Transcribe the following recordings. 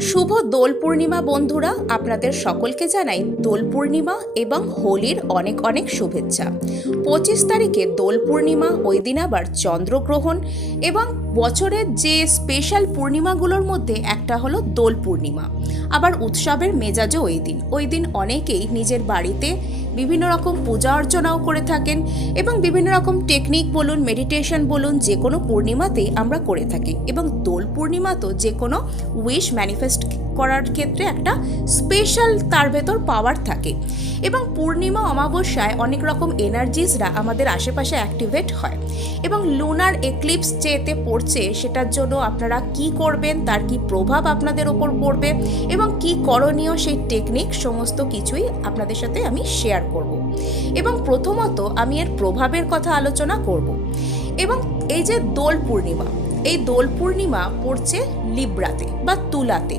শুভ দোল পূর্ণিমা বন্ধুরা, আপনাদের সকলকে জানাই দোল পূর্ণিমা এবং হোলির অনেক অনেক শুভেচ্ছা। 25 তারিখে দোল পূর্ণিমা, ওই দিন আবার চন্দ্রগ্রহণ এবং বছরের যে স্পেশাল পূর্ণিমাগুলোর মধ্যে একটা হলো দোল পূর্ণিমা। আবার উৎসবের মেজাজও ওই দিন অনেকেই নিজের বাড়িতে বিভিন্ন রকম পূজা অর্চনাও করে থাকেন এবং বিভিন্ন রকম টেকনিক বলুন, মেডিটেশন বলুন, যে কোনো পূর্ণিমাতেই আমরা করে থাকি। এবং দোল পূর্ণিমা তো যে কোনো উইশ ম্যানিফেস্ট করার ক্ষেত্রে একটা স্পেশাল তার ভেতর পাওয়ার থাকে। এবং পূর্ণিমা অমাবস্যায় অনেক রকম এনার্জিসরা আমাদের আশেপাশে অ্যাক্টিভেট হয়। এবং লুনার এক্লিপস যে এতে পড়ছে, সেটার জন্য আপনারা কি করবেন, তার কি প্রভাব আপনাদের ওপর পড়বে এবং কি করণীয়, সেই টেকনিক সমস্ত কিছুই আপনাদের সাথে আমি শেয়ার করব। এবং প্রথমত আমি এর প্রভাবের কথা আলোচনা করব। এবং এই যে দোল পূর্ণিমা, এই দোল পূর্ণিমা পড়ছে লিব্রাতে বা তুলাতে।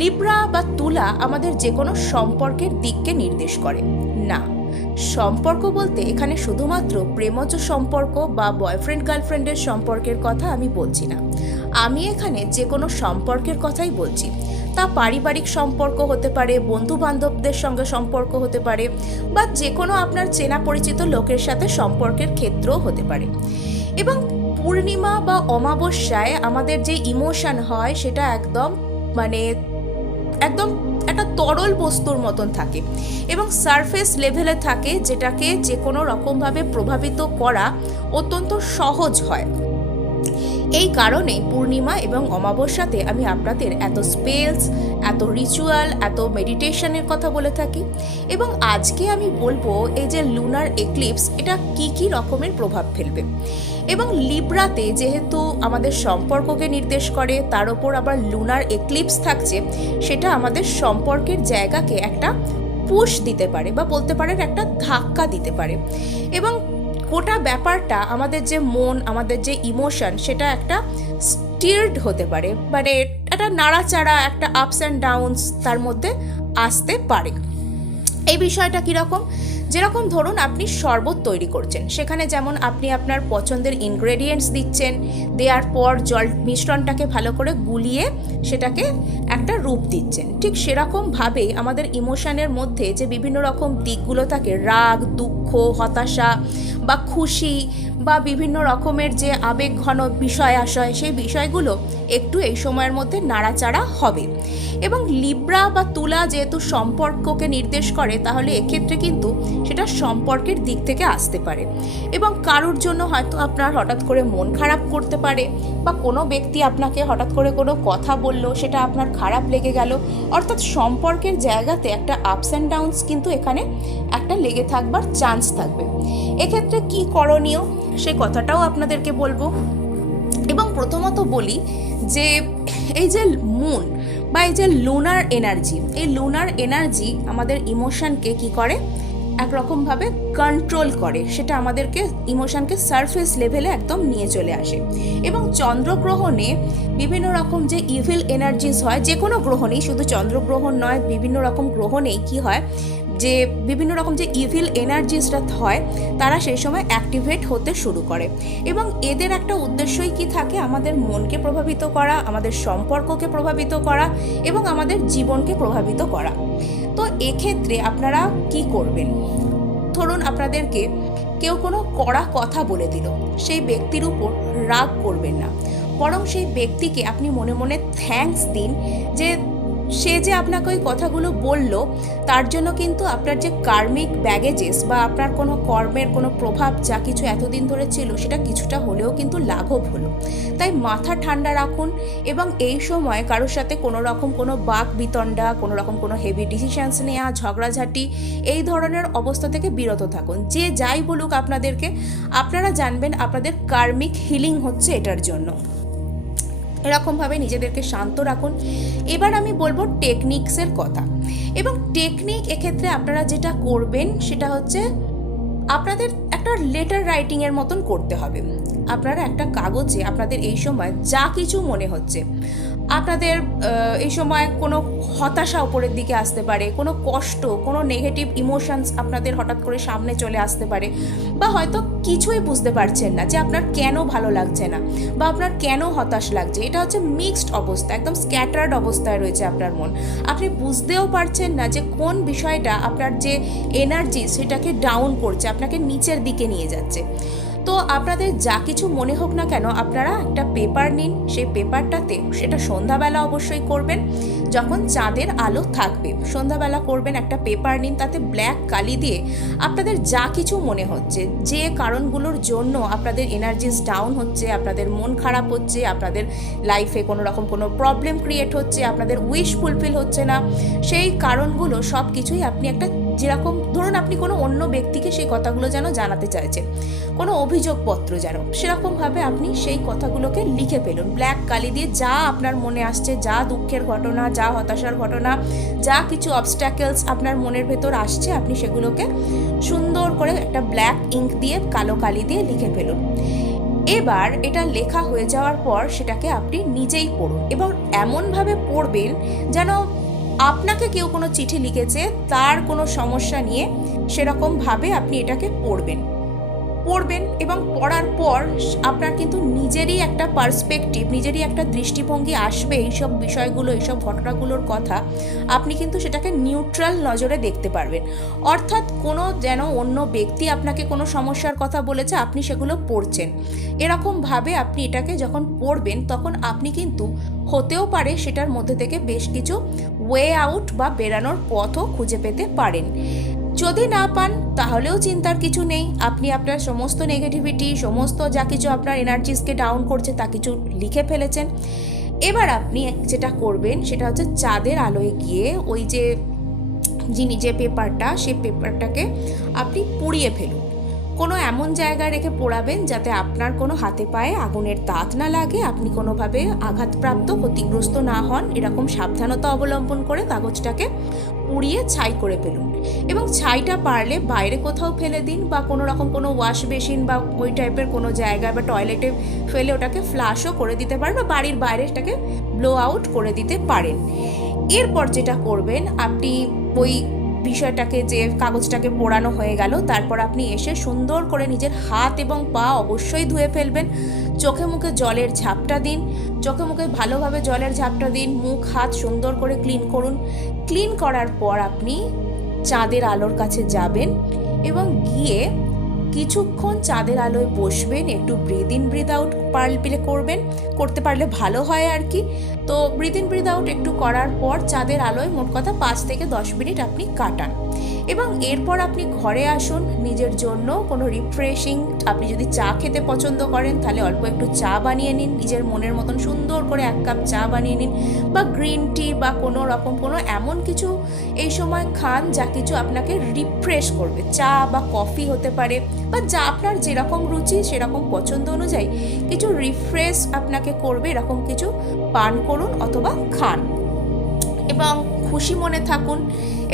লিব্রা বা তুলা আমাদের যে কোনো সম্পর্কের দিককে নির্দেশ করে না। সম্পর্ক বলতে এখানে শুধুমাত্র প্রেমজ সম্পর্ক বা বয়ফ্রেন্ড গার্লফ্রেন্ডের সম্পর্কের কথা আমি বলছি না। আমি এখানে যে কোনো সম্পর্কের কথাই বলছি। তা পারিবারিক সম্পর্ক হতে পারে, বন্ধু বান্ধবদের সঙ্গে সম্পর্ক হতে পারে, বা যে কোনো আপনার চেনা পরিচিত লোকের সাথে সম্পর্কের ক্ষেত্রও হতে পারে। এবং পূর্ণিমা বা অমাবস্যায় আমাদের যে ইমোশন হয় সেটা একদম একটা তরল বস্তুর মতন থাকে এবং সারফেস লেভেলে থাকে, যেটাকে যে কোনো রকমভাবে প্রভাবিত করা অত্যন্ত সহজ হয়। এই কারণে পূর্ণিমা এবং অমাবস্যাতে আমি আপনাদের এত স্পেলস, এত রিচুয়াল, এত মেডিটেশনের কথা বলে থাকি। এবং আজকে আমি বলবো এই যে লুনার এক্লিপস, এটা কি কি রকমের প্রভাব ফেলবে। এবং লিব্রাতে যেহেতু আমাদের সম্পর্ককে নির্দেশ করে, তার ওপর আবার লুনার এক্লিপস থাকছে, সেটা আমাদের সম্পর্কের জায়গাকে একটা পুশ দিতে পারে বা বলতে পারেন একটা ধাক্কা দিতে পারে। এবং গোটা ব্যাপারটা আমাদের যে মন, আমাদের যে ইমোশন, সেটা একটা স্টিরড হতে পারে, একটা নাড়াচাড়া, একটা আপস অ্যান্ড ডাউনস তার মধ্যে আসতে পারে। এই বিষয়টা কীরকম? যেরকম ধরুন আপনি শরবত তৈরি করছেন, সেখানে যেমন আপনি আপনার পছন্দের ইনগ্রেডিয়েন্টস দিচ্ছেন, দেওয়ার পর জল মিশ্রণটাকে ভালো করে গুলিয়ে সেটাকে একটা রূপ দিচ্ছেন, ঠিক সেরকমভাবেই আমাদের ইমোশনের মধ্যে যে বিভিন্ন রকম দিকগুলো থাকে, রাগ, দুঃখ, হতাশা বা খুশি বা বিভিন্ন রকমের যে আবেগ ঘন বিষয় আশয়, সেই বিষয়গুলো একটু এই সময়ের মধ্যে নাড়াচাড়া হবে। এবং লিব্রা বা তুলা যেহেতু সম্পর্ককে নির্দেশ করে, তাহলে এক্ষেত্রে কিন্তু সেটা সম্পর্কের দিক থেকে আসতে পারে। এবং কারোর জন্য হয়তো আপনার হঠাৎ করে মন খারাপ করতে পারে, বা কোনো ব্যক্তি আপনাকে হঠাৎ করে কোনো কথা বলল, সেটা আপনার খারাপ লেগে গেল। অর্থাৎ সম্পর্কের জায়গাতে একটা আপস অ্যান্ড ডাউনস কিন্তু এখানে একটা লেগে থাকবার চান্স থাকবে। এক্ষেত্রে কি করণীয় সে কথাটাও আপনাদেরকে বলবো। এবং প্রথমত বলি যে এই যে মুন বা এই যে লুনার এনার্জি, এই লুনার এনার্জি আমাদের ইমোশনকে কি করে, একরকমভাবে কন্ট্রোল করে, সেটা আমাদেরকে ইমোশনকে সারফেস লেভেলে একদম নিয়ে চলে আসে। এবং চন্দ্রগ্রহণে বিভিন্ন রকম যে ইভিল এনার্জিস হয়, যে কোনো গ্রহণেই, শুধু চন্দ্রগ্রহণ নয়, বিভিন্ন রকম গ্রহণেই কি হয়, যে বিভিন্ন রকম যে ইভিল এনার্জিসটা হয়, তারা সেই সময় অ্যাক্টিভেট হতে শুরু করে। এবং এদের একটা উদ্দেশ্যই কি থাকে, আমাদের মনকে প্রভাবিত করা, আমাদের সম্পর্ককে প্রভাবিত করা এবং আমাদের জীবনকে প্রভাবিত করা। তো এক্ষেত্রে আপনারা কি করবেন? ধরুন আপনাদেরকে কেউ কোনো কড়া কথা বলে দিল, সেই ব্যক্তির উপর রাগ করবেন না, বরং সেই ব্যক্তিকে আপনি মনে মনে থ্যাঙ্কস দিন যে সে যে আপনাকে ওই কথাগুলো বলল, তার জন্য কিন্তু আপনার যে কার্মিক ব্যাগেজেস বা আপনার কোনো কর্মের কোনো প্রভাব যা কিছু এতদিন ধরে ছিল, সেটা কিছুটা হলেও কিন্তু লাঘব হলো। তাই মাথা ঠান্ডা রাখুন এবং এই সময় কারোর সাথে কোনো রকম কোনো বাক বিতণ্ডা, কোনো রকম কোনো হেভি ডিসিশনস নেওয়া, ঝগড়াঝাটি, এই ধরনের অবস্থা থেকে বিরত থাকুন। যে যাই বলুক আপনাদেরকে, আপনারা জানবেন আপনাদের কার্মিক হিলিং হচ্ছে এটার জন্য। এরকমভাবে নিজেদেরকে শান্ত রাখুন। এবার আমি বলবো টেকনিক্সের কথা। এবং টেকনিক এক্ষেত্রে আপনারা যেটা করবেন সেটা হচ্ছে আপনাদের একটা লেটার রাইটিংয়ের মতন করতে হবে। আপনারা একটা কাগজে আপনাদের এই সময় যা কিছু মনে হচ্ছে, আপনাদের এই সময় কোনো হতাশা উপরের দিকে আসতে পারে, কোনো কষ্ট, কোনো নেগেটিভ ইমোশনস আপনাদের হঠাৎ করে সামনে চলে আসতে পারে, বা হয়তো কিছুই বুঝতে পারছেন না যে আপনার কেন ভালো লাগছে না বা আপনার কেন হতাশ লাগছে। এটা হচ্ছে মিক্সড অবস্থা, একদম স্ক্যাটার্ড অবস্থায় রয়েছে আপনার মন। আপনি বুঝতেও পারছেন না যে কোন বিষয়টা আপনার যে এনার্জি সেটাকে ডাউন করছে, আপনাকে নিচের দিকে নিয়ে যাচ্ছে। তো আপনাদের যা কিছু মনে হোক না কেন, আপনারা একটা পেপার নিন, সেই পেপারটাতে, সেটা সন্ধ্যাবেলা অবশ্যই করবেন যখন চাঁদের আলো থাকবে, সন্ধ্যাবেলা করবেন, একটা পেপার নিন, তাতে ব্ল্যাক কালি দিয়ে আপনাদের যা কিছু মনে হচ্ছে, যে কারণগুলোর জন্য আপনাদের এনার্জিস ডাউন হচ্ছে, আপনাদের মন খারাপ হচ্ছে, আপনাদের লাইফে কোনো রকম কোনো প্রবলেম ক্রিয়েট হচ্ছে, আপনাদের উইশ ফুলফিল হচ্ছে না, সেই কারণগুলো সব কিছুই আপনি একটা, যেরকম ধরুন আপনি কোনো অন্য ব্যক্তিকে সেই কথাগুলো যেন জানাতে চাইছেন, কোনো অভিযোগপত্র যেন, সেরকমভাবে আপনি সেই কথাগুলোকে লিখে ফেলুন ব্ল্যাক কালি দিয়ে। যা আপনার মনে আসছে, যা দুঃখের ঘটনা, যা হতাশার ঘটনা, যা কিছু অবস্ট্যাকলস আপনার মনের ভেতর আসছে, আপনি সেগুলোকে সুন্দর করে একটা ব্ল্যাক ইঙ্ক দিয়ে, কালো কালি দিয়ে লিখে ফেলুন। এবার এটা লেখা হয়ে যাওয়ার পর সেটাকে আপনি নিজেই পড়ুন, এবং এমনভাবে পড়বেন যেন আপনাকে কেউ কোনো চিঠি লিখেছে, তার কোনো সমস্যা নিয়ে সেরকমভাবে আপনি এটাকে পড়বেন এবং পড়ার পর আপনার কিন্তু নিজেরই একটা পার্সপেক্টিভ, নিজেরই একটা দৃষ্টিভঙ্গি আসবে এইসব বিষয়গুলো, এইসব ঘটনাগুলোর কথা আপনি কিন্তু সেটাকে নিউট্রাল নজরে দেখতে পারবেন। অর্থাৎ কোনো যেন অন্য ব্যক্তি আপনাকে কোনো সমস্যার কথা বলেছে, আপনি সেগুলো পড়ছেন, এরকমভাবে আপনি এটাকে যখন পড়বেন তখন আপনি কিন্তু হতেও পারে সেটার মধ্যে থেকে বেশ কিছু ওয়ে আউট বা বেরানোর পথও খুঁজে পেতে পারেন। যদি না পান তাহলেও চিন্তার কিছু নেই, আপনি আপনার সমস্ত নেগেটিভিটি, সমস্ত যা কিছু আপনার এনার্জিসকে ডাউন করছে তা কিছু লিখে ফেলেছেন। এবার আপনি যেটা করবেন সেটা হচ্ছে চাঁদের আলোয় গিয়ে ওই যে পেপারটা, সেই পেপারটাকে আপনি পুড়িয়ে ফেলুন। কোনো এমন জায়গায় রেখে পোড়াবেন যাতে আপনার কোনো হাতে পায়ে আগুনের তাত না লাগে, আপনি কোনোভাবে আঘাতপ্রাপ্ত, ক্ষতিগ্রস্ত না হন, এরকম সাবধানতা অবলম্বন করে কাগজটাকে পুড়িয়ে ছাই করে ফেলুন। এবং ছাইটা পারলে বাইরে কোথাও ফেলে দিন, বা কোনো রকম কোনো ওয়াশ বেসিন বা ওই টাইপের কোনো জায়গায় বা টয়লেটে ফেলে ওটাকে ফ্লাশও করে দিতে পারেন, বা বাড়ির বাইরে এটাকে ব্লো আউট করে দিতে পারেন। এরপর যেটা করবেন, আপনি ওই বিষয়টাকে, যে কাগজটাকে পোড়ানো হয়ে গেল, তারপর আপনি এসে সুন্দর করে নিজের হাত এবং পা অবশ্যই ধুয়ে ফেলবেন, চোখে মুখে জলের ঝাপটা দিন, চোখে মুখে ভালোভাবে জলের ঝাপটা দিন, মুখ হাত সুন্দর করে ক্লিন করুন। ক্লিন করার পর আপনি চাঁদের আলোর কাছে যাবেন এবং গিয়ে কিছুক্ষণ চাঁদের আলোয় বসবেন, একটু ব্রিথ ইন ব্রিথ আউট করতে পারলে ভালো হয় আর কি। তো ব্রিথ ইন ব্রিথ আউট একটু করার পর চাঁদের আলোয় মোট কথা 5 থেকে 10 মিনিট আপনি কাটান, এবং এরপর আপনি ঘরে আসুন নিজের জন্য কোনো রিফ্রেশিং, আপনি যদি চা খেতে পছন্দ করেন তাহলে অল্প একটু চা বানিয়ে নিন, নিজের মনের মতন সুন্দর করে 1 কাপ চা বানিয়ে নিন, বা গ্রিন টি বা কোনো রকম কোনো এমন কিছু এই সময় খান যা কিছু আপনাকে রিফ্রেশ করবে। চা বা কফি হতে পারে, বা যা আপনার যেরকম রুচি সেরকম পছন্দ অনুযায়ী কিছু রিফ্রেশ আপনাকে করবে, এরকম কিছু পান করুন অথবা খান এবং খুশি মনে থাকুন।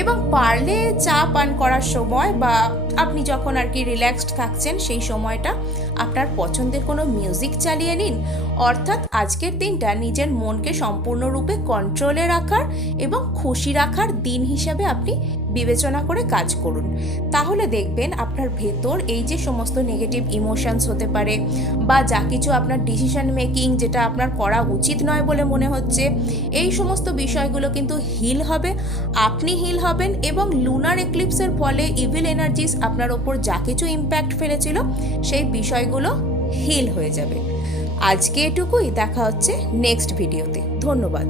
এবং পারলে চা পান করার সময় বা আপনি যখন আর কি রিল্যাক্সড থাকছেন সেই সময়টা আপনার পছন্দের কোনো মিউজিক চালিয়ে নিন। অর্থাৎ আজকের দিনটা নিজের মনকে সম্পূর্ণরূপে কন্ট্রোলে রাখার এবং খুশি রাখার দিন হিসাবে আপনি বিবেচনা করে কাজ করুন। তাহলে দেখবেন আপনার ভেতর এই যে সমস্ত নেগেটিভ ইমোশনস হতে পারে, বা যা কিছু আপনার ডিসিশন মেকিং যেটা আপনার করা উচিত নয় বলে মনে হচ্ছে, এই সমস্ত বিষয়গুলো কিন্তু হিল হবে, আপনি হিল হবেন, এবং লুনার এক্লিপসের ফলে ইভিল এনার্জিস আপনার ওপর যা কিছু ইম্প্যাক্ট ফেলেছিল সেই বিষয়গুলো হিল হয়ে যাবে। আজকে এটুকুই, দেখা হচ্ছে নেক্সট ভিডিওতে। ধন্যবাদ।